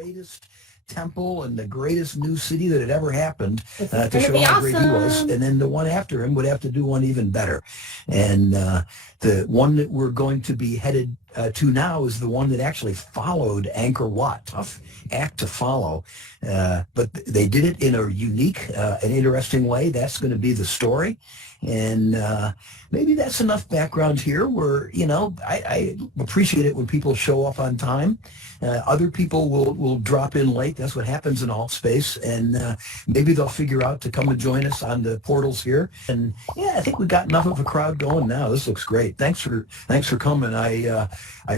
greatest temple and the greatest new city that had ever happened to show how great he was. And then the one after him would have to do one even better. And the one that we're going to be headed to now is the one that actually followed Angkor Wat. Tough act to follow. But they did it in a unique and interesting way. That's going to be the story. And maybe that's enough background here where, you know, I appreciate it when people show up on time. Other people will drop in late. That's what happens in all space. And maybe they'll figure out to come and join us on the portals here. And yeah, I think we got enough of a crowd going now. This looks great. Thanks for coming. I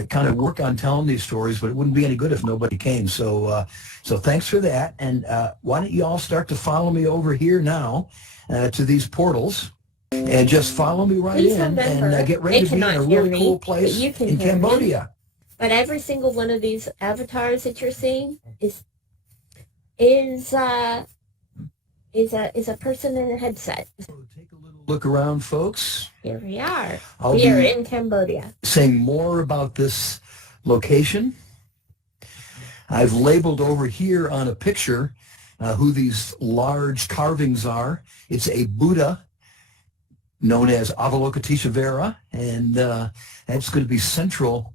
kind of work on telling these stories, but it wouldn't be any good if nobody came. So thanks for that. And why don't you all start to follow me over here now to these portals. And just follow me right in and get ready to be in a really cool place in Cambodia. But every single one of these avatars that you're seeing is a person in a headset. So take a little look around, folks. Here we are. We are in Cambodia. Saying more about this location. I've labeled over here on a picture who these large carvings are. It's a Buddha known as Avalokiteshvara, and that's going to be central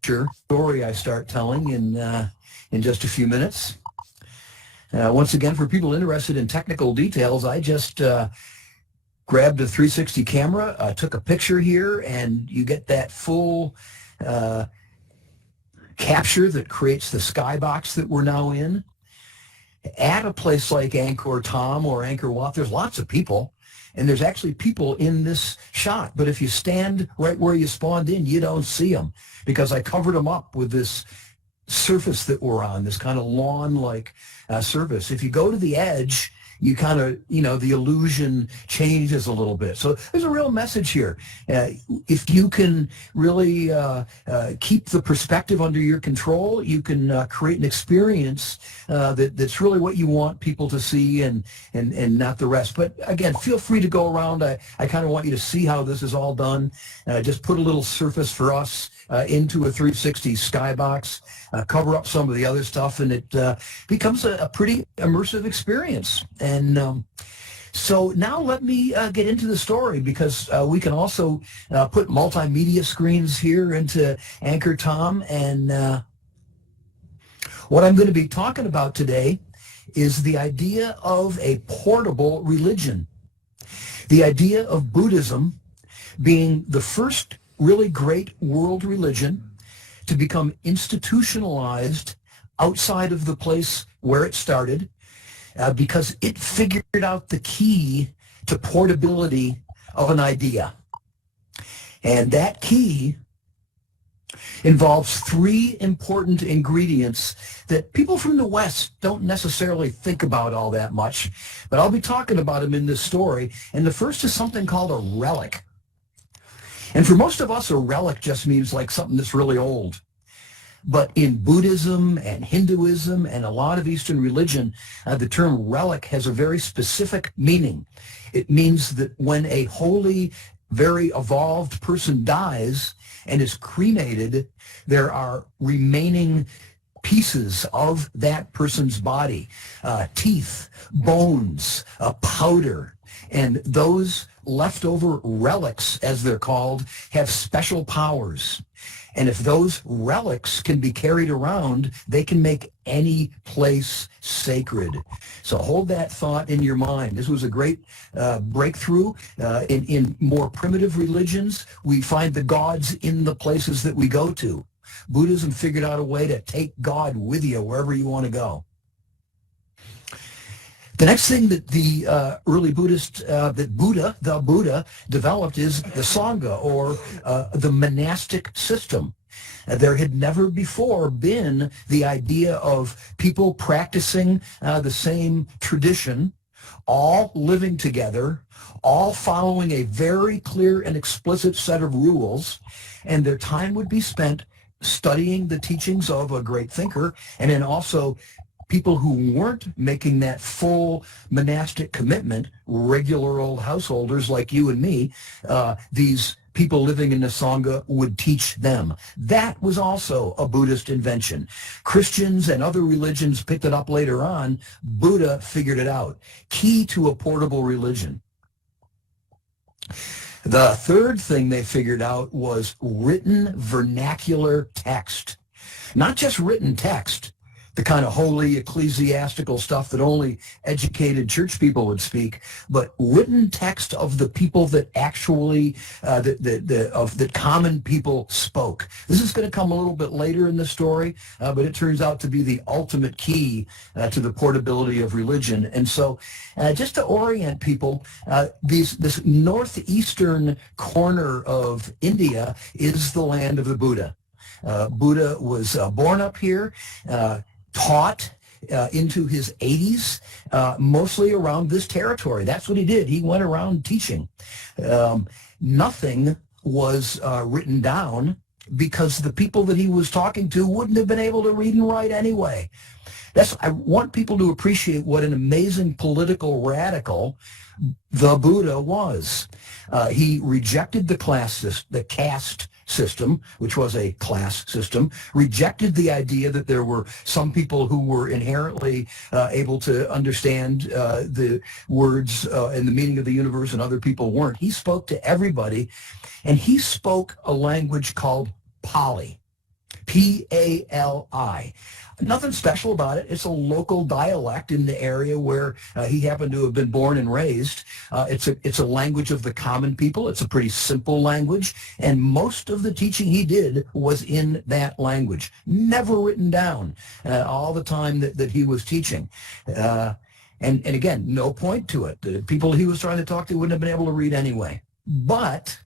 to the story I start telling in just a few minutes. Once again, for people interested in technical details, I just grabbed a 360 camera, took a picture here, and you get that full capture that creates the skybox that we're now in. At a place like Angkor Thom or Angkor Wat, there's lots of people. And there's actually people in this shot. But if you stand right where you spawned in, you don't see them because I covered them up with this surface that we're on, this kind of lawn-like surface. If you go to the edge, you kind of, you know, the illusion changes a little bit. So there's a real message here. If you can really keep the perspective under your control, you can create an experience that's really what you want people to see and not the rest. But again, feel free to go around. I kind of want you to see how this is all done. Just put a little surface for us into a 360 skybox, cover up some of the other stuff, and it becomes a pretty immersive experience. And so now let me get into the story, because we can also put multimedia screens here into Angkor Thom. And what I'm going to be talking about today is the idea of a portable religion, the idea of Buddhism being the first really great world religion to become institutionalized outside of the place where it started, because it figured out the key to portability of an idea. And that key involves three important ingredients that people from the West don't necessarily think about all that much, but I'll be talking about them in this story. And the first is something called a relic. And for most of us, a relic just means like something that's really old. But in Buddhism and Hinduism and a lot of Eastern religion, the term relic has a very specific meaning. It means that when a holy, very evolved person dies and is cremated, there are remaining pieces of that person's body, teeth, bones, powder, and those leftover relics, as they're called, have special powers. And if those relics can be carried around, they can make any place sacred. So hold that thought in your mind. This was a great breakthrough. In more primitive religions, we find the gods in the places that we go to. Buddhism figured out a way to take God with you wherever you want to go. The next thing that the early Buddhist, the Buddha developed is the Sangha, or the monastic system. There had never before been the idea of people practicing the same tradition, all living together, all following a very clear and explicit set of rules, and their time would be spent studying the teachings of a great thinker, and then also people who weren't making that full monastic commitment, regular old householders like you and me, these people living in the Sangha would teach them. That was also a Buddhist invention. Christians and other religions picked it up later on. Buddha figured it out. Key to a portable religion. The third thing they figured out was written vernacular text. Not just written text, the kind of holy ecclesiastical stuff that only educated church people would speak, but written text of the people that actually, that common people spoke. This is going to come a little bit later in the story, but it turns out to be the ultimate key to the portability of religion. And so just to orient people, this northeastern corner of India is the land of the Buddha. Buddha was born up here, taught into his 80s, mostly around this territory. That's what he did. He went around teaching. Nothing was written down because the people that he was talking to wouldn't have been able to read and write anyway. I want people to appreciate what an amazing political radical the Buddha was. He rejected the caste system, which was a class system, rejected the idea that there were some people who were inherently able to understand the words and the meaning of the universe and other people weren't. He spoke to everybody, and he spoke a language called Pali, P-A-L-I. Nothing special about it. It's a dialect in the area where he happened to have been born and raised. It's a language of the common people. It's a pretty simple language, and most of the teaching he did was in that language, never written down all the time that he was teaching. And again, no point to it. The people he was trying to talk to wouldn't have been able to read anyway. But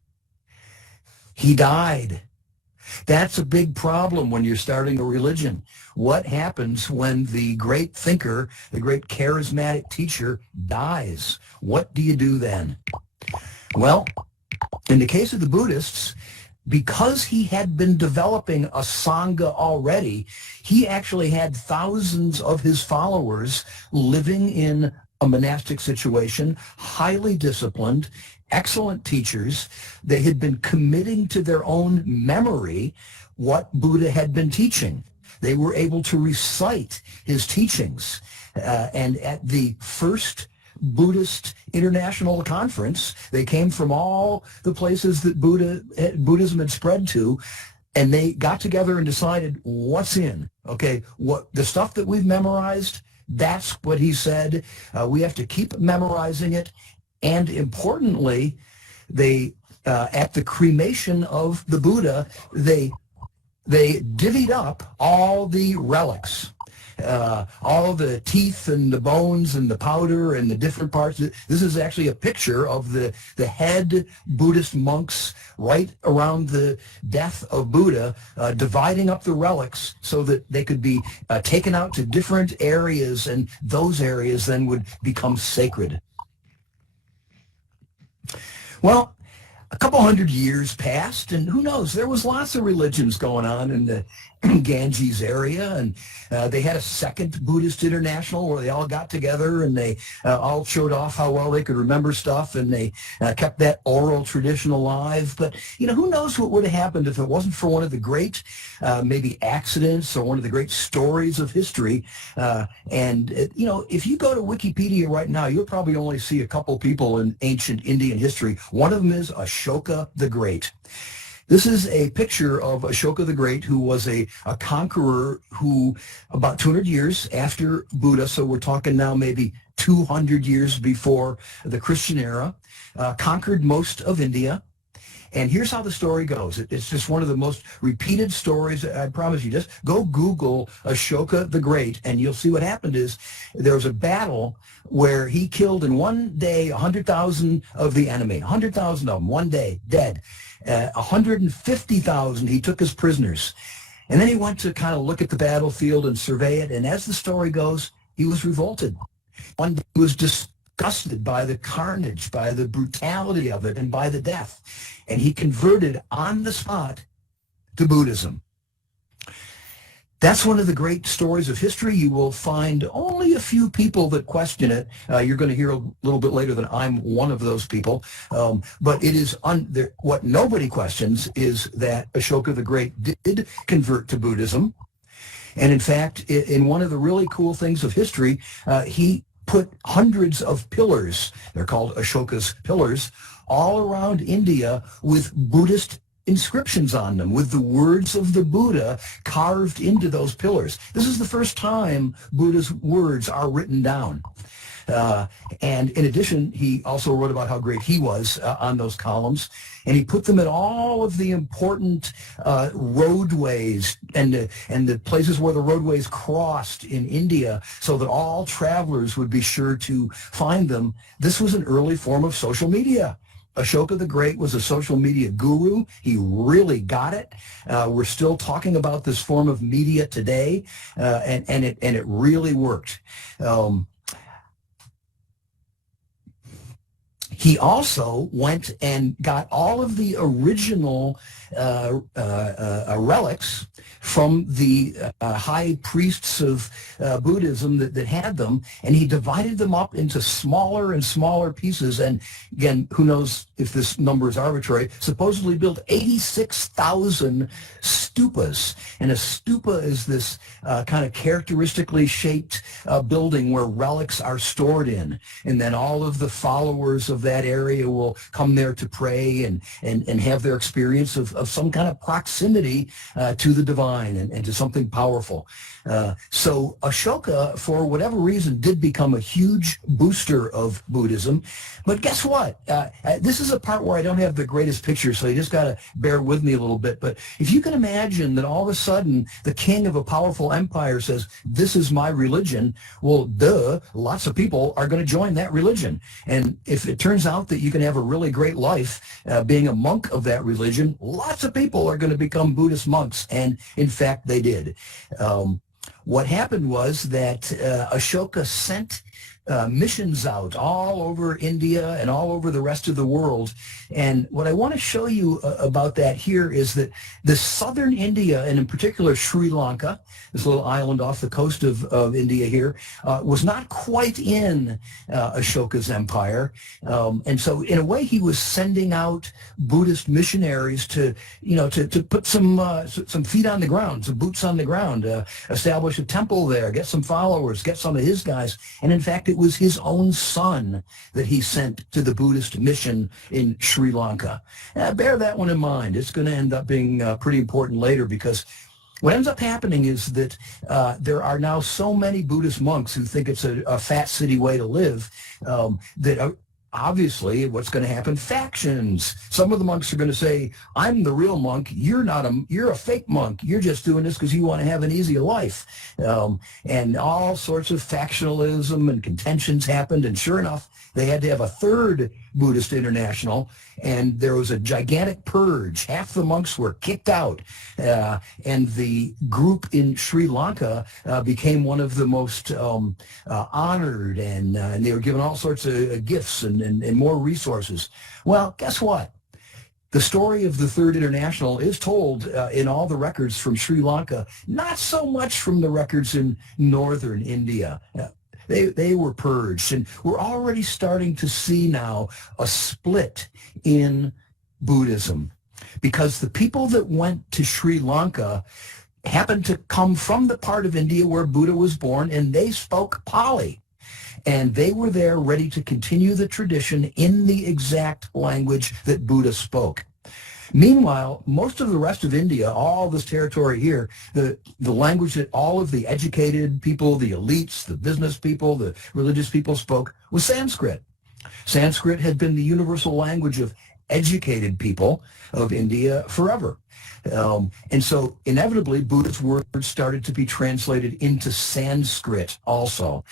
he died. That's a big problem when you're starting a religion. What happens when the great thinker, the great charismatic teacher dies? What do you do then? Well, in the case of the Buddhists, because he had been developing a Sangha already, he actually had thousands of his followers living in a monastic situation, highly disciplined, excellent teachers. They had been committing to their own memory what Buddha had been teaching. They were able to recite his teachings. And at the first Buddhist International Conference, they came from all the places that Buddhism had spread to, and they got together and decided what's in. Okay, what the stuff that we've memorized, that's what he said. We have to keep memorizing it. And importantly, they at the cremation of the Buddha, they divvied up all the relics, all the teeth and the bones and the powder and the different parts. This is actually a picture of the head Buddhist monks right around the death of Buddha, dividing up the relics so that they could be taken out to different areas, and those areas then would become sacred. Well, a couple hundred years passed, and who knows, there was lots of religions going on in the Ganges area, and they had a second Buddhist International where they all got together and they all showed off how well they could remember stuff, and they kept that oral tradition alive. But, who knows what would have happened if it wasn't for one of the great maybe accidents or one of the great stories of history. If you go to Wikipedia right now, you'll probably only see a couple people in ancient Indian history. One of them is Ashoka the Great. This is a picture of Ashoka the Great, who was a conqueror who, about 200 years after Buddha, so we're talking now maybe 200 years before the Christian era, conquered most of India. And here's how the story goes. It's just one of the most repeated stories. I promise you, just go Google Ashoka the Great, and you'll see what happened is there was a battle where he killed in one day 100,000 of the enemy, 100,000 of them, one day, dead. 150,000 he took as prisoners. And then he went to kind of look at the battlefield and survey it. And as the story goes, he was revolted. One day he was disgusted by the carnage, by the brutality of it, and by the death. And he converted on the spot to Buddhism. That's one of the great stories of history. You will find only a few people that question it. You're going to hear a little bit later that I'm one of those people. But it is what nobody questions is that Ashoka the Great did convert to Buddhism. And in fact, in one of the really cool things of history, he put hundreds of pillars, they're called Ashoka's pillars, all around India with Buddhist inscriptions on them, with the words of the Buddha carved into those pillars. This is the first time Buddha's words are written down. And in addition, he also wrote about how great he was on those columns, and he put them at all of the important roadways and the places where the roadways crossed in India so that all travelers would be sure to find them. This was an early form of social media. Ashoka the Great was a social media guru. He really got it. We're still talking about this form of media today, and it really worked. He also went and got all of the original relics from the high priests of Buddhism that had them, and he divided them up into smaller and smaller pieces. And again, who knows if this number is arbitrary, supposedly built 86,000 stupas. And a stupa is this kind of characteristically shaped building where relics are stored in. And then all of the followers of that area will come there to pray and have their experience of some kind of proximity to the divine and to something powerful. So Ashoka, for whatever reason, did become a huge booster of Buddhism. But guess what? This is a part where I don't have the greatest picture, so you just got to bear with me a little bit. But if you can imagine that all of a sudden the king of a powerful empire says, this is my religion, well, duh, lots of people are going to join that religion. And if it turns out that you can have a really great life being a monk of that religion, lots of people are going to become Buddhist monks. And in fact, they did. What happened was that Ashoka sent missions out all over India and all over the rest of the world. And what I want to show you about that here is that the southern India, and in particular Sri Lanka, this little island off the coast of India here, was not quite in Ashoka's empire. And so in a way he was sending out Buddhist missionaries to put some feet on the ground, some boots on the ground, establish a temple there, get some followers, get some of his guys. And in fact, it was his own son that he sent to the Buddhist mission in Sri Lanka. Bear that one in mind. It's going to end up being pretty important later, because what ends up happening is that there are now so many Buddhist monks who think it's a fat city way to live that obviously what's going to happen, factions. Some of the monks are going to say, I'm the real monk, you're a fake monk, you're just doing this because you want to have an easy life. And all sorts of factionalism and contentions happened, and sure enough, they had to have a third Buddhist international, and there was a gigantic purge. Half the monks were kicked out, and the group in Sri Lanka became one of the most honored, and they were given all sorts of gifts and more resources. Well, guess what? The story of the Third International is told in all the records from Sri Lanka, not so much from the records in northern India. They were purged, and we're already starting to see now a split in Buddhism, because the people that went to Sri Lanka happened to come from the part of India where Buddha was born, and they spoke Pali. And they were there ready to continue the tradition in the exact language that Buddha spoke. Meanwhile, most of the rest of India, all this territory here, the language that all of the educated people, the elites, the business people, the religious people spoke was Sanskrit. Sanskrit had been the universal language of educated people of India forever. And so inevitably, Buddha's words started to be translated into Sanskrit also.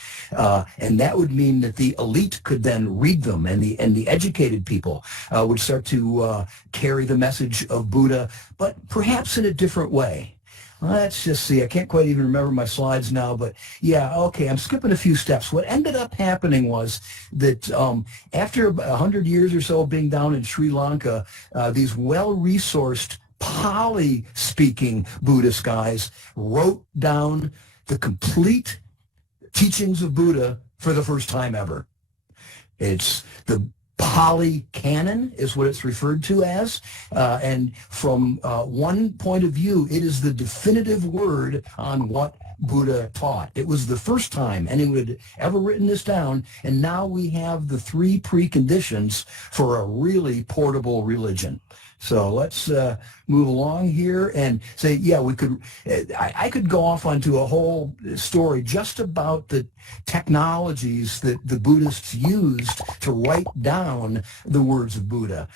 And that would mean that the elite could then read them, and the educated people would start to carry the message of Buddha, but perhaps in a different way. Let's just see. I can't quite even remember my slides now, but yeah, okay, I'm skipping a few steps. What ended up happening was that after 100 years or so of being down in Sri Lanka, these well-resourced Pali-speaking Buddhist guys wrote down the complete teachings of Buddha for the first time ever. It's the Pali Canon is what it's referred to as. And from one point of view, it is the definitive word on what Buddha taught. It was the first time anyone had ever written this down, and now we have the three preconditions for a really portable religion. So let's move along here and say, yeah, we could. I could go off onto a whole story just about the technologies that the Buddhists used to write down the words of Buddha.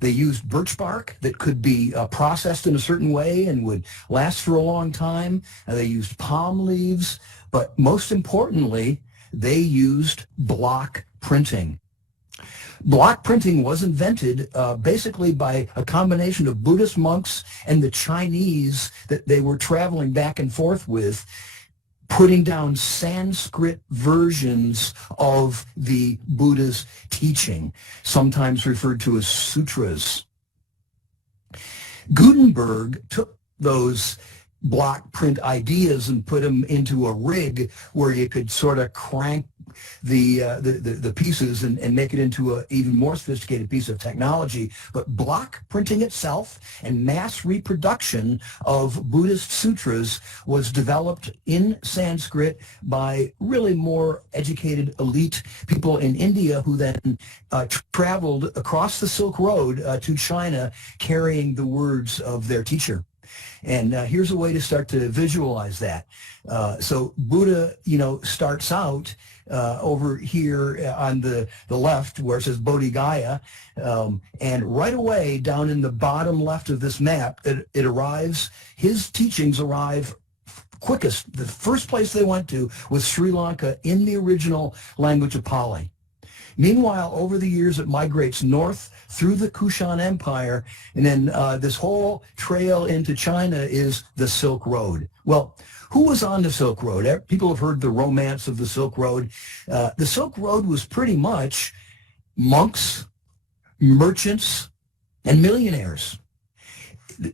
They used birch bark that could be processed in a certain way and would last for a long time. They used palm leaves, but most importantly, they used block printing. Block printing was invented basically by a combination of Buddhist monks and the Chinese that they were traveling back and forth with, putting down Sanskrit versions of the Buddha's teaching, sometimes referred to as sutras. Gutenberg took those block print ideas and put them into a rig where you could sort of crank the pieces and make it into an even more sophisticated piece of technology. But block printing itself and mass reproduction of Buddhist sutras was developed in Sanskrit by really more educated elite people in India who then traveled across the Silk Road to China carrying the words of their teacher. And here's a way to start to visualize that. So Buddha, starts out over here on the left where it says Bodhigaya, and right away down in the bottom left of this map, it arrives, his teachings arrive quickest. The first place they went to was Sri Lanka in the original language of Pali. Meanwhile, over the years, it migrates north through the Kushan Empire, and then this whole trail into China is the Silk Road. Well, who was on the Silk Road? People have heard the romance of the Silk Road. The Silk Road was pretty much monks, merchants, and millionaires.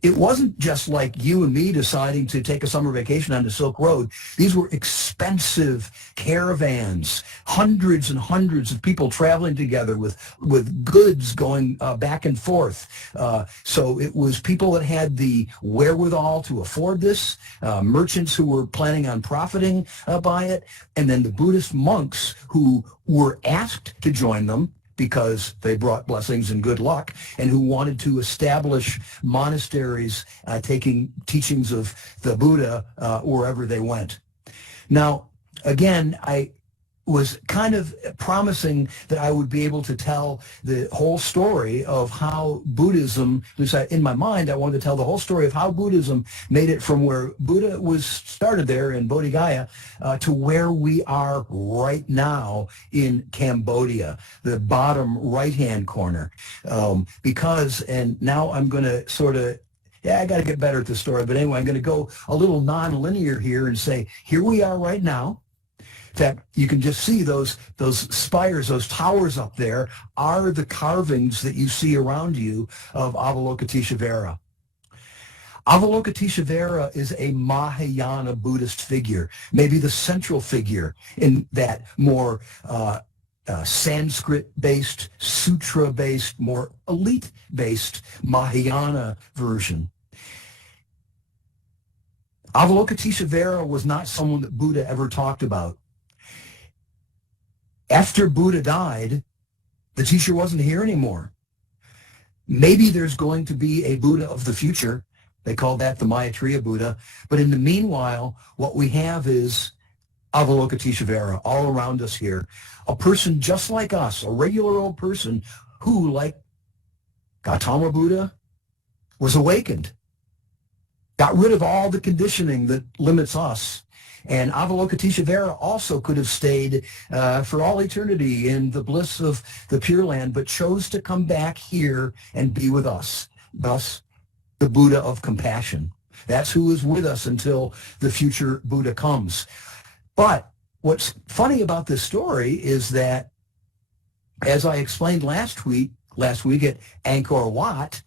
It wasn't just like you and me deciding to take a summer vacation on the Silk Road. These were expensive caravans, hundreds and hundreds of people traveling together with goods going back and forth. So it was people that had the wherewithal to afford this, merchants who were planning on profiting by it, and then the Buddhist monks who were asked to join them because they brought blessings and good luck, and who wanted to establish monasteries taking teachings of the Buddha wherever they went. Now, again, I was kind of promising that I would be able to tell the whole story of how Buddhism, at least in my mind, I wanted to tell the whole story of how Buddhism made it from where Buddha was started there in Bodhigaya to where we are right now in Cambodia, the bottom right-hand corner. And now I'm going to sort of I got to get better at the story. But anyway, I'm going to go a little non-linear here and say, here we are right now. In fact, you can just see those spires, those towers up there are the carvings that you see around you of Avalokiteshvara. Avalokiteshvara is a Mahayana Buddhist figure, maybe the central figure in that more Sanskrit-based, sutra-based, more elite-based Mahayana version. Avalokiteshvara was not someone that Buddha ever talked about. After Buddha died, the teacher wasn't here anymore. Maybe there's going to be a Buddha of the future. They call that the Maitreya Buddha. But in the meanwhile, what we have is Avalokiteshvara all around us here. A person just like us, a regular old person who, like Gautama Buddha, was awakened, got rid of all the conditioning that limits us. And Avalokiteshvara also could have stayed for all eternity in the bliss of the Pure Land, but chose to come back here and be with us. Thus, the Buddha of compassion. That's who is with us until the future Buddha comes. But what's funny about this story is that, as I explained last week at Angkor Wat,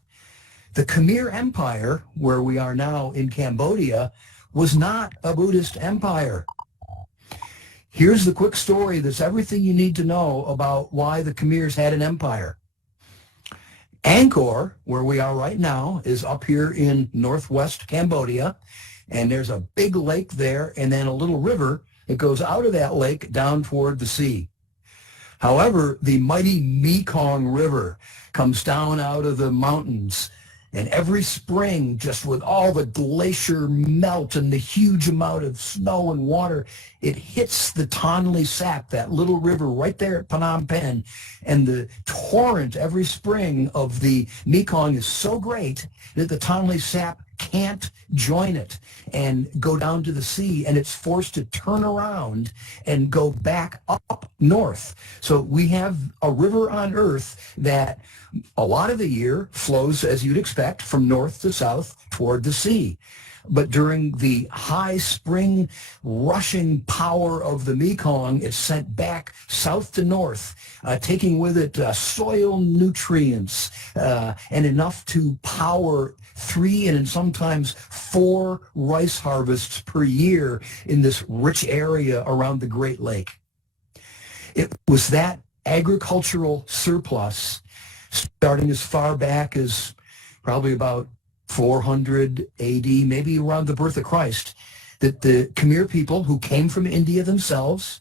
The Khmer Empire, where we are now in Cambodia, was not a Buddhist empire. Here's the quick story that's everything you need to know about why the Khmers had an empire. Angkor, where we are right now, is up here in northwest Cambodia, and there's a big lake there and then a little river that goes out of that lake down toward the sea. However, the mighty Mekong River comes down out of the mountains, and every spring, just with all the glacier melt and the huge amount of snow and water, it hits the Tonle Sap, that little river right there at Phnom Penh, and the torrent every spring of the Mekong is so great that the Tonle Sap can't join it and go down to the sea, and it's forced to turn around and go back up north. So we have a river on Earth that a lot of the year flows, as you'd expect, from north to south toward the sea. But during the high spring rushing power of the Mekong, it's sent back south to north, taking with it soil nutrients and enough to power 3 and sometimes 4 rice harvests per year in this rich area around the Great Lake. It was that agricultural surplus, starting as far back as probably about 400 AD, maybe around the birth of Christ, that the Khmer people, who came from India themselves,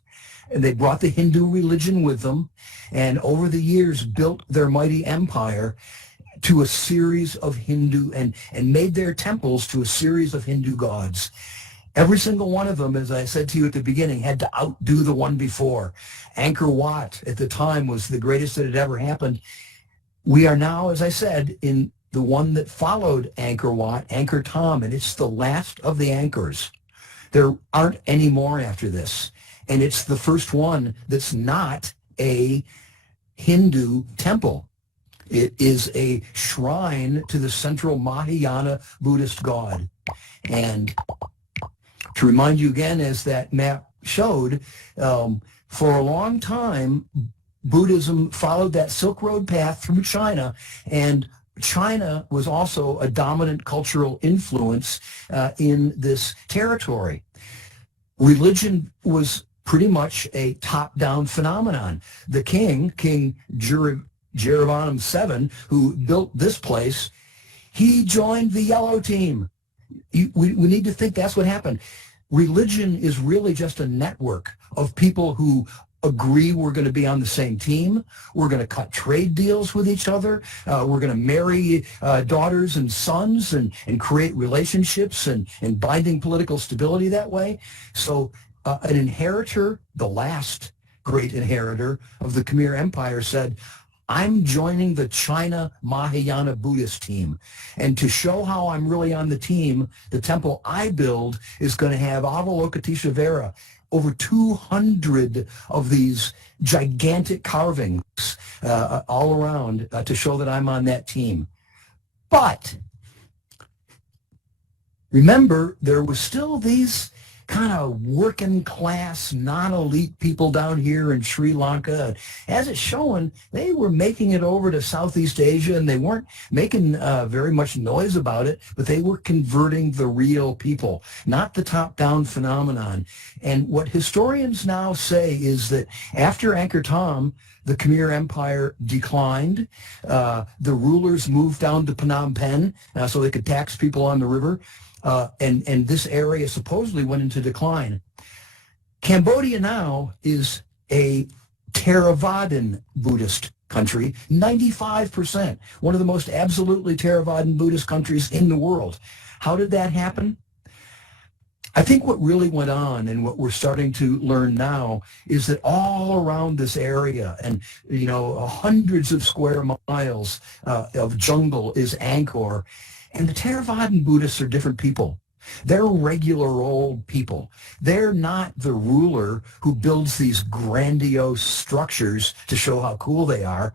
and they brought the Hindu religion with them, and over the years built their mighty empire to a series of Hindu, and made their temples to a series of Hindu gods. Every single one of them, as I said to you at the beginning, had to outdo the one before. Angkor Wat at the time was the greatest that had ever happened. We are now, as I said, in the one that followed Angkor Wat, Angkor Thom, and it's the last of the Angkors. There aren't any more after this. And it's the first one that's not a Hindu temple. It is a shrine to the central Mahayana Buddhist god. And to remind you again, as that map showed, for a long time, Buddhism followed that Silk Road path through China, and China was also a dominant cultural influence in this territory. Religion was pretty much a top-down phenomenon. The king, King Jeroboam VII, who built this place, he joined the yellow team. We need to think that's what happened. Religion is really just a network of people who agree we're going to be on the same team. We're going to cut trade deals with each other. We're going to marry daughters and sons and create relationships and binding political stability that way. So an inheritor, the last great inheritor of the Khmer Empire, said, I'm joining the China Mahayana Buddhist team. And to show how I'm really on the team, the temple I build is going to have Avalokiteshvara, over 200 of these gigantic carvings all around to show that I'm on that team. But remember, there was still these kind of working class, non-elite people down here in Sri Lanka. As it's showing, they were making it over to Southeast Asia, and they weren't making very much noise about it, but they were converting the real people, not the top-down phenomenon. And what historians now say is that after Angkor Thom, the Khmer Empire declined. The rulers moved down to Phnom Penh so they could tax people on the river. And this area supposedly went into decline. Cambodia now is a Theravadan Buddhist country, 95%, one of the most absolutely Theravadan Buddhist countries in the world. How did that happen? I think what really went on, and what we're starting to learn now, is that all around this area, and hundreds of square miles of jungle, is Angkor. And the Theravadan Buddhists are different people. They're regular old people. They're not the ruler who builds these grandiose structures to show how cool they are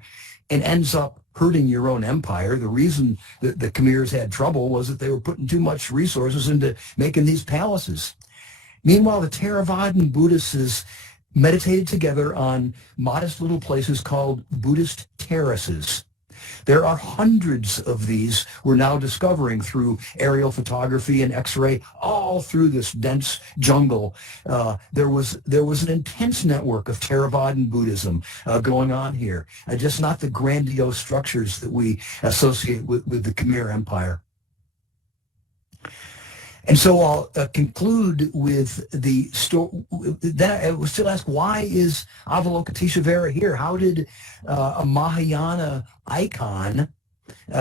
and ends up hurting your own empire. The reason that the Khmers had trouble was that they were putting too much resources into making these palaces. Meanwhile, the Theravadan Buddhists meditated together on modest little places called Buddhist terraces. There are hundreds of these we're now discovering through aerial photography and X-ray all through this dense jungle. There was an intense network of Theravadan Buddhism going on here, just not the grandiose structures that we associate with the Khmer Empire. And so I'll conclude with the story. Then I will still ask, why is Avalokiteshvara here? How did a Mahayana icon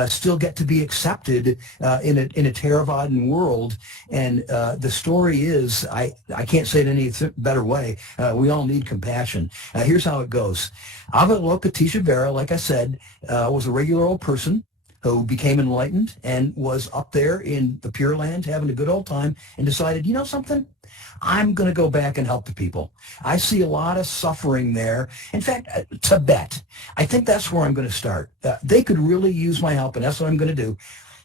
still get to be accepted in a Theravadan world? And the story is, I can't say it any better way, we all need compassion. Here's how it goes. Avalokiteshvara, like I said, was a regular old person who became enlightened and was up there in the Pure Land having a good old time and decided, you know something? I'm going to go back and help the people. I see a lot of suffering there. In fact, Tibet, I think that's where I'm going to start. They could really use my help, and that's what I'm going to do.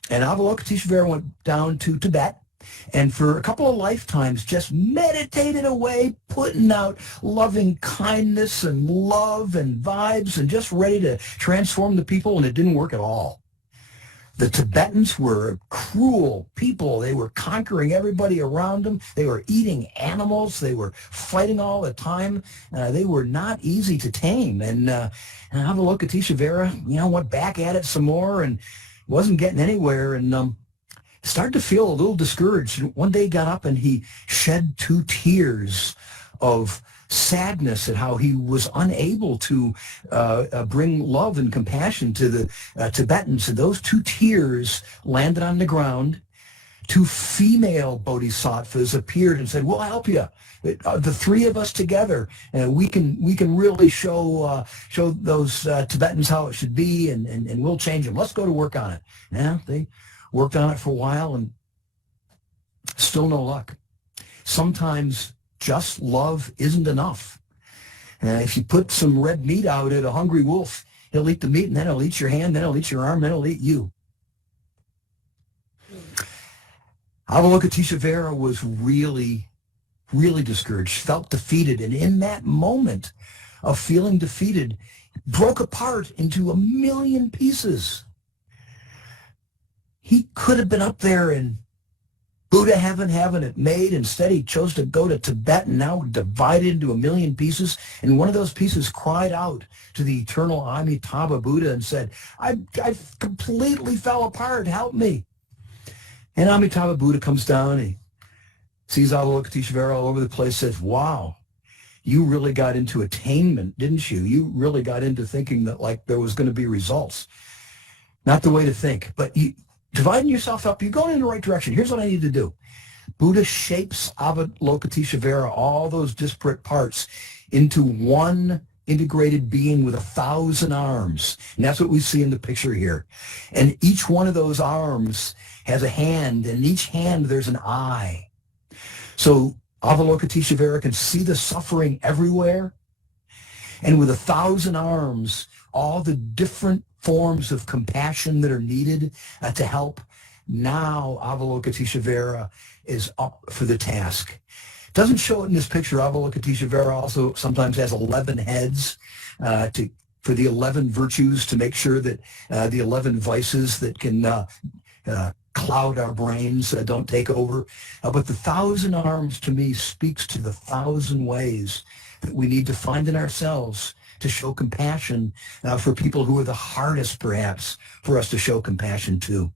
And Avalokiteshvara went down to Tibet, and for a couple of lifetimes just meditated away, putting out loving kindness and love and vibes and just ready to transform the people, and it didn't work at all. The Tibetans were cruel people. They were conquering everybody around them. They were eating animals. They were fighting all the time. They were not easy to tame. And Avalokiteshvara, went back at it some more and wasn't getting anywhere, and started to feel a little discouraged. One day he got up and he shed 2 tears of sadness at how he was unable to bring love and compassion to the Tibetans. And those 2 tears landed on the ground. 2 female bodhisattvas appeared and said, we'll help you. The 3 of us together, we can really show those Tibetans how it should be, and we'll change them. Let's go to work on it. Yeah, they worked on it for a while, and still no luck. Sometimes just love isn't enough. If you put some red meat out at a hungry wolf, he'll eat the meat, and then he'll eat your hand, then he'll eat your arm, then he'll eat you. Avalokiteshvara was really, really discouraged, felt defeated, and in that moment of feeling defeated, broke apart into 1,000,000 pieces. He could have been up there in Buddha heaven, having it made. Instead, he chose to go to Tibet and now divided into 1,000,000 pieces. And one of those pieces cried out to the eternal Amitabha Buddha and said, I completely fell apart. Help me. And Amitabha Buddha comes down. He sees Avalokiteshvara all over the place, says, wow, you really got into attainment, didn't you? You really got into thinking that like there was going to be results. Not the way to think. But dividing yourself up, you're going in the right direction. Here's what I need to do. Buddha shapes Avalokiteshvara, all those disparate parts, into one integrated being with 1,000 arms. And that's what we see in the picture here. And each one of those arms has a hand, and in each hand there's an eye. So Avalokiteshvara can see the suffering everywhere. And with 1,000 arms, all the different forms of compassion that are needed to help. Now Avalokiteshvara is up for the task. Doesn't show it in this picture. Avalokiteshvara also sometimes has 11 heads for the 11 virtues, to make sure that the 11 vices that can cloud our brains don't take over. But the 1,000 arms to me speaks to the 1,000 ways that we need to find in ourselves to show compassion for people who are the hardest, perhaps, for us to show compassion to.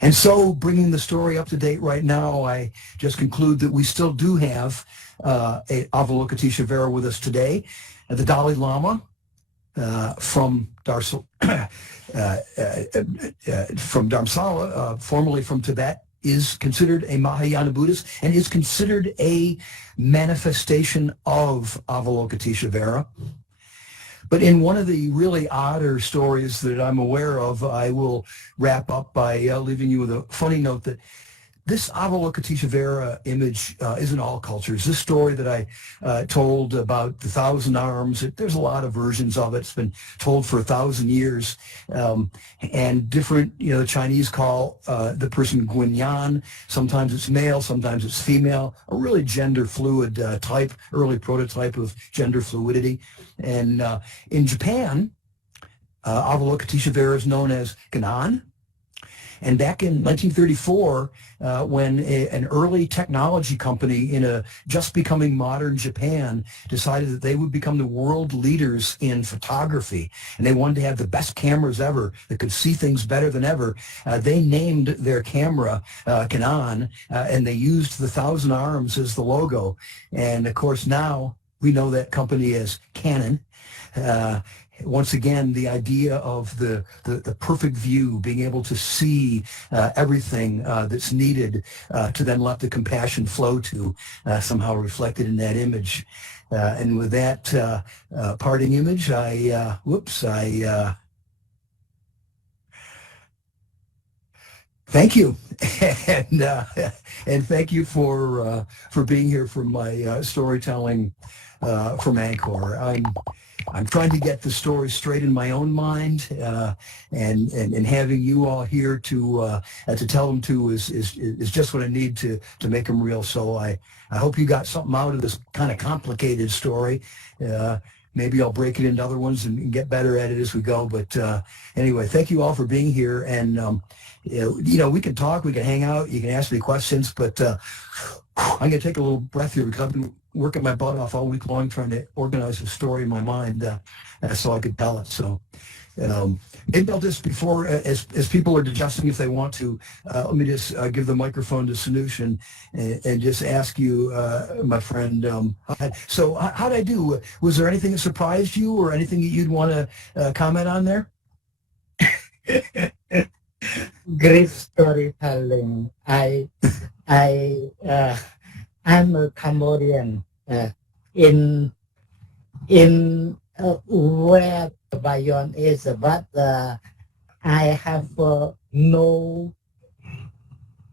And so, bringing the story up to date right now, I just conclude that we still do have Avalokiteshvara with us today. The Dalai Lama from Dharamsala, formerly from Tibet, is considered a Mahayana Buddhist and is considered a manifestation of Avalokiteshvara. But in one of the really odder stories that I'm aware of, I will wrap up by leaving you with a funny note that this Avalokiteshvara image is in all cultures. This story that I told about the 1,000 arms, there's a lot of versions of it. It's been told for 1,000 years. And different, the Chinese call the person Guinyan. Sometimes it's male, sometimes it's female. A really gender fluid type, early prototype of gender fluidity. And in Japan, Avalokiteshvara is known as Ganon. And back in 1934, when an early technology company in a just becoming modern Japan decided that they would become the world leaders in photography, and they wanted to have the best cameras ever that could see things better than ever, they named their camera Canon, and they used the 1,000 arms as the logo. And of course, now we know that company as Canon. Once again, the idea of the perfect view, being able to see everything that's needed to then let the compassion flow to, somehow reflected in that image. And with that parting image, thank you, and thank you for being here for my storytelling from Angkor. I'm trying to get the story straight in my own mind, and having you all here to tell them to is just what I need to make them real. So I hope you got something out of this kind of complicated story. Maybe I'll break it into other ones and get better at it as we go. But anyway, thank you all for being here. And we can talk, we can hang out, you can ask me questions, but I'm going to take a little breath here because I've been working my butt off all week long trying to organize a story in my mind so I could tell it. So maybe I'll just, before, as people are digesting if they want to, let me just give the microphone to Sanush and just ask you, my friend, so how did I do? Was there anything that surprised you or anything that you'd want to comment on there? Great storytelling. I'm a Cambodian in where Bayon is, but I have no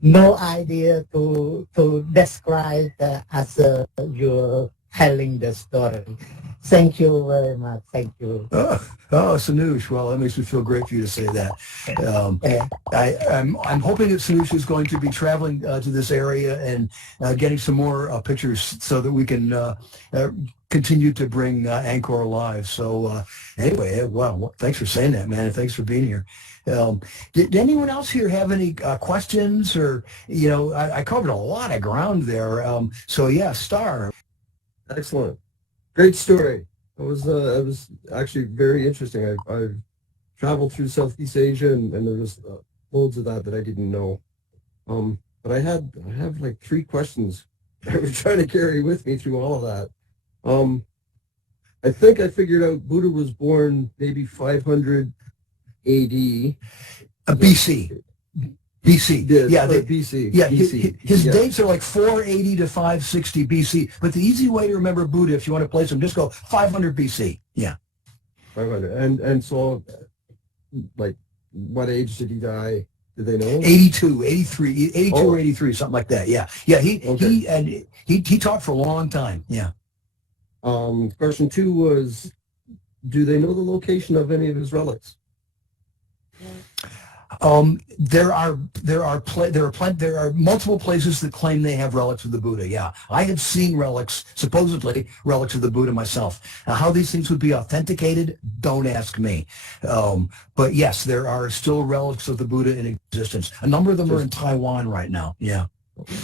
idea to describe as you're telling the story. Thank you very much. Thank you. Oh, Sanush. Well, that makes me feel great for you to say that. I'm hoping that Sanush is going to be traveling to this area and getting some more pictures so that we can continue to bring Angkor alive. So anyway, wow, thanks for saying that, man, and thanks for being here. Did anyone else here have any questions? Or, I covered a lot of ground there. So yeah, Star. Excellent. Great story. It was actually very interesting. I've traveled through Southeast Asia, and there was loads of that I didn't know. But I have like 3 questions I was trying to carry with me through all of that. I think I figured out Buddha was born maybe 500 AD. BC. BC. Yeah, BC. Yeah, BC. His dates are like 480 to 560 BC. But the easy way to remember Buddha, if you want to place him, just go 500 BC. Yeah. 500. And so, like, what age did he die? Did they know? 82, 83, 82 or 83, something like that. Yeah. Yeah, he taught for a long time. Yeah. Question 2 was, do they know the location of any of his relics? There are multiple places that claim they have relics of the Buddha. Yeah, I have seen supposedly relics of the Buddha myself. Now, how these things would be authenticated, don't ask me. But yes, there are still relics of the Buddha in existence. A number of them are in Taiwan right now. Yeah.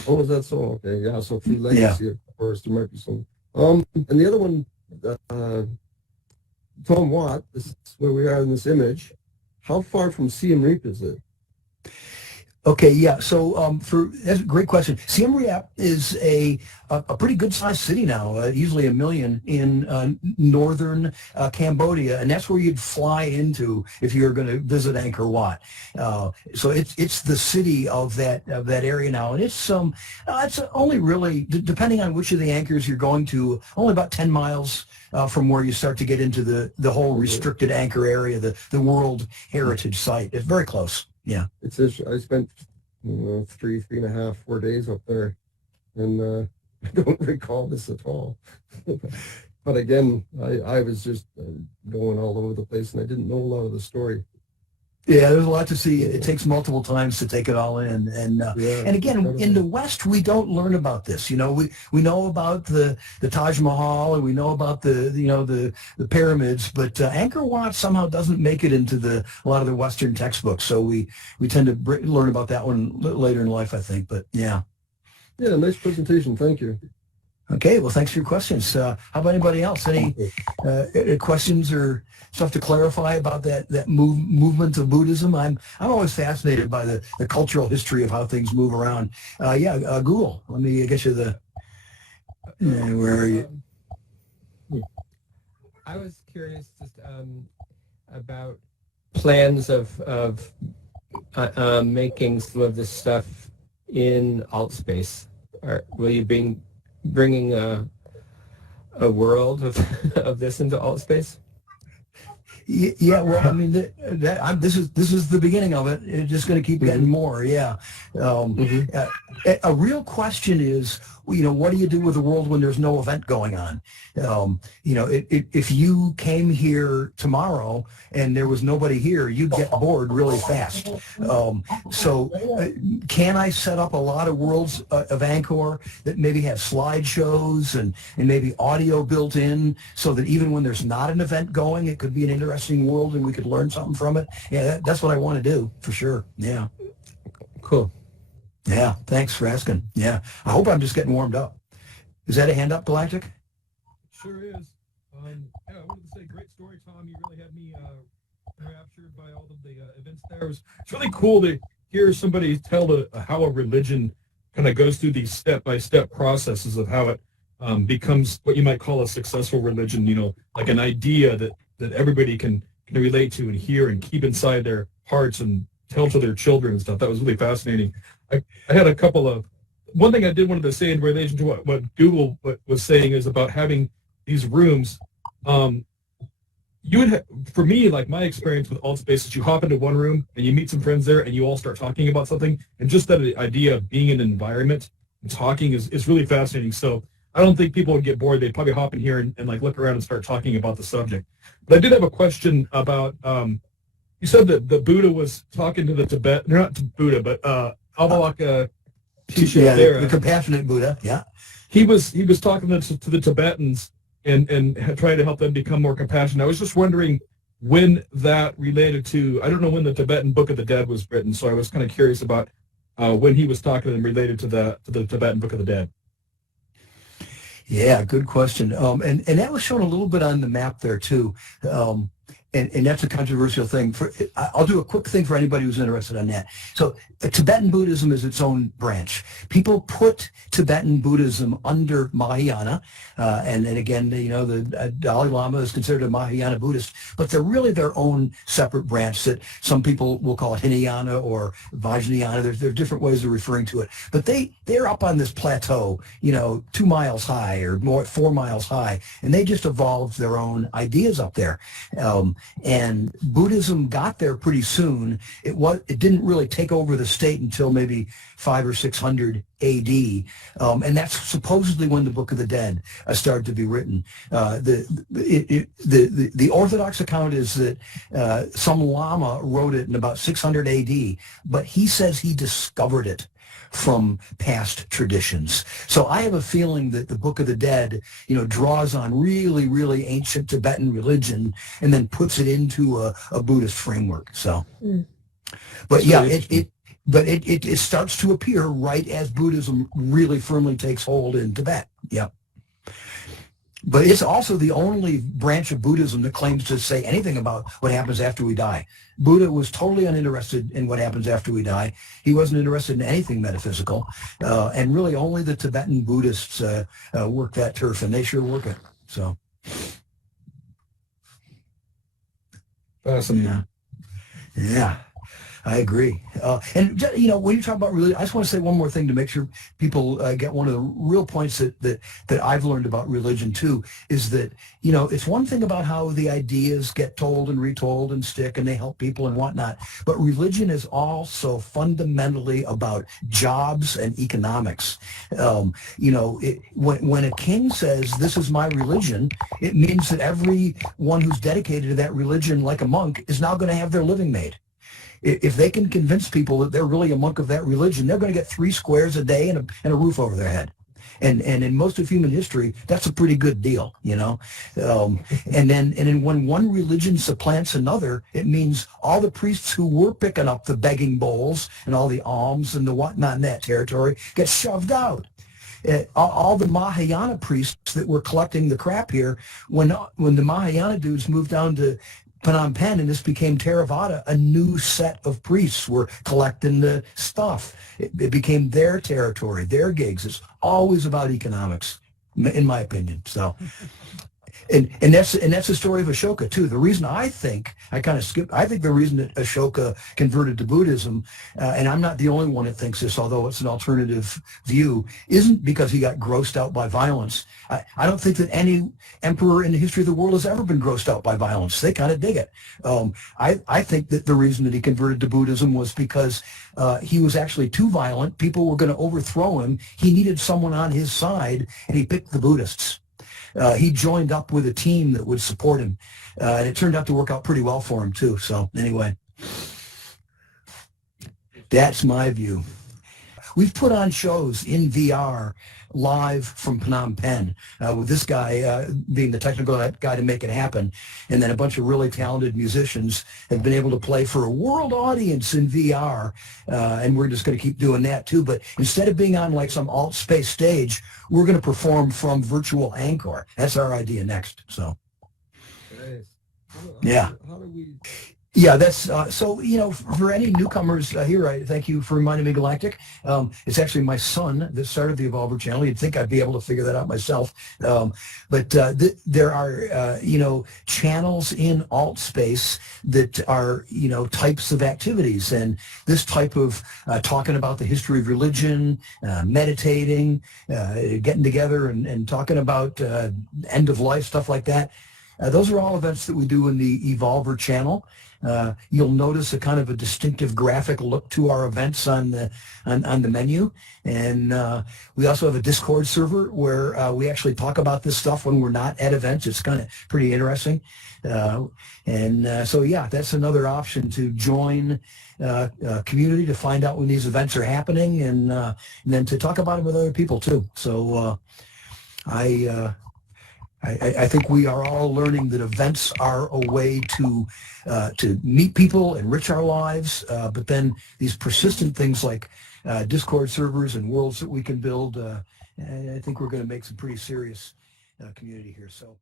Oh, is that so? Okay, yeah. So through legacy, of course, there might be some. And the other one, Tom Watt. This is where we are in this image. How far from Siem Reap is it? Okay, yeah. So that's a great question. Siem Reap is a pretty good-sized city now, easily 1 million in northern Cambodia, and that's where you'd fly into if you're going to visit Angkor Wat. So it's the city of that area now, and it's only really, depending on which of the anchors you're going to, only about 10 miles from where you start to get into the whole restricted anchor area, the World Heritage Site. It's very close. Yeah. I spent 3.5, 4 days up there, and I don't recall this at all. But again, I was just going all over the place, and I didn't know a lot of the story. Yeah, there's a lot to see. It takes multiple times to take it all in, Yeah, and again, incredible. in the West, we don't learn about this. You know, we know about the Taj Mahal, and we know about the pyramids, but Angkor Wat somehow doesn't make it into a lot of the Western textbooks. So we tend to learn about that one later in life, I think. But yeah. Yeah, nice presentation. Thank you. Okay, well, thanks for your questions. How about anybody else? Any questions or stuff to clarify about that movement of Buddhism? I'm always fascinated by the cultural history of how things move around. Google. Let me get you where are you? I was curious just about plans of making some of this stuff in alt space. Will you bringing a world of this into alt space? Yeah, well, I mean, this is the beginning of it. It's just going to keep getting more. Yeah. A real question is, what do you do with the world when there's no event going on? If you came here tomorrow and there was nobody here, you'd get bored really fast. Can I set up a lot of worlds of Angkor that maybe have slideshows and maybe audio built in so that even when there's not an event going, it could be an interesting world and we could learn something from it? Yeah, that's what I want to do for sure. Yeah. Cool. Yeah, thanks for asking. Yeah, I hope I'm just getting warmed up. Is that a hand up, Galactic? Sure is. I wanted to say, great story, Tom. You really had me enraptured by all of the events there. It's really cool to hear somebody tell how a religion kind of goes through these step-by-step processes of how it becomes what you might call a successful religion, like an idea that everybody can relate to and hear and keep inside their hearts and tell to their children and stuff. That was really fascinating. I had one thing I did wanted to say in relation to what Google was saying is about having these rooms. For me, like my experience with alt space is you hop into one room and you meet some friends there and you all start talking about something, and just that idea of being in an environment and talking is really fascinating. So I don't think people would get bored. They'd probably hop in here and like look around and start talking about the subject. But I did have a question about, you said that the Buddha was talking to the Tibet, not to Buddha, but Avalokiteshvara. Yeah, the compassionate Buddha. Yeah, he was talking to the Tibetans and trying to help them become more compassionate. I was just wondering when that related to. I don't know when the Tibetan Book of the Dead was written, so I was kind of curious about when he was talking to them related to the Tibetan Book of the Dead. Yeah, good question. And that was shown a little bit on the map there too. And that's a controversial thing. I'll do a quick thing for anybody who's interested on that. So Tibetan Buddhism is its own branch. People put Tibetan Buddhism under Mahayana, and again, the Dalai Lama is considered a Mahayana Buddhist, but they're really their own separate branch that some people will call it Hinayana or Vajrayana. There are different ways of referring to it, but they're up on this plateau, 2 miles high or more, 4 miles high, and they just evolved their own ideas up there. And Buddhism got there pretty soon. It didn't really take over the state until maybe 500 or 600 A.D. And that's supposedly when the Book of the Dead started to be written. The Orthodox account is that some Lama wrote it in about 600 A.D., but he says he discovered it from past traditions. So I have a feeling that the Book of the Dead, draws on really, really ancient Tibetan religion and then puts it into a Buddhist framework. So, but yeah, it starts to appear right as Buddhism really firmly takes hold in Tibet. Yeah. But it's also the only branch of Buddhism that claims to say anything about what happens after we die. Buddha was totally uninterested in what happens after we die. He wasn't interested in anything metaphysical. And really only the Tibetan Buddhists work that turf, and they sure work it. So. Fascinating. Yeah. I agree. And when you talk about religion, I just want to say one more thing to make sure people get one of the real points that I've learned about religion too, is that, it's one thing about how the ideas get told and retold and stick and they help people and whatnot, but religion is also fundamentally about jobs and economics. When a king says, this is my religion, it means that everyone who's dedicated to that religion, like a monk, is now going to have their living made. if they can convince people that they're really a monk of that religion, they're going to get 3 squares a day and a roof over their head. And in most of human history, that's a pretty good deal, you know. And then when one religion supplants another, it means all the priests who were picking up the begging bowls and all the alms and the whatnot in that territory get shoved out. All the Mahayana priests that were collecting the crap here, when the Mahayana dudes moved down to Phnom Penh and this became Theravada, a new set of priests were collecting the stuff. It became their territory, their gigs. It's always about economics, in my opinion. So, and that's the story of Ashoka too. The reason I think the reason that Ashoka converted to Buddhism, and I'm not the only one that thinks this, although it's an alternative view, isn't because he got grossed out by violence. I don't think that any emperor in the history of the world has ever been grossed out by violence. They kind of dig it. I think that the reason that he converted to Buddhism was because he was actually too violent. People were going to overthrow him. He needed someone on his side, and he picked the Buddhists. He joined up with a team that would support him, and it turned out to work out pretty well for him too. So anyway, that's my view. We've put on shows in VR live from Phnom Penh with this guy being the technical guy to make it happen, and then a bunch of really talented musicians have been able to play for a world audience in VR, and we're just going to keep doing that too. But instead of being on like some alt space stage, we're going to perform from virtual Angkor. That's our idea next. So Nice. Yeah. How do we? Yeah, that's so, you know, for any newcomers here, I thank you for reminding me, Galactic. It's actually my son that started the Evolver channel. You'd think I'd be able to figure that out myself. But there are, you know, channels in alt space that are, you know, types of activities. And this type of talking about the history of religion, meditating, getting together and talking about end of life, stuff like that. Those are all events that we do in the Evolver channel. You'll notice a kind of a distinctive graphic look to our events on the menu, and we also have a Discord server where we actually talk about this stuff when we're not at events. It's kind of pretty interesting, and so yeah, that's another option to join a community to find out when these events are happening, and then to talk about them with other people too. So I think we are all learning that events are a way to meet people, enrich our lives, but then these persistent things like Discord servers and worlds that we can build, I think we're going to make some pretty serious community here. So.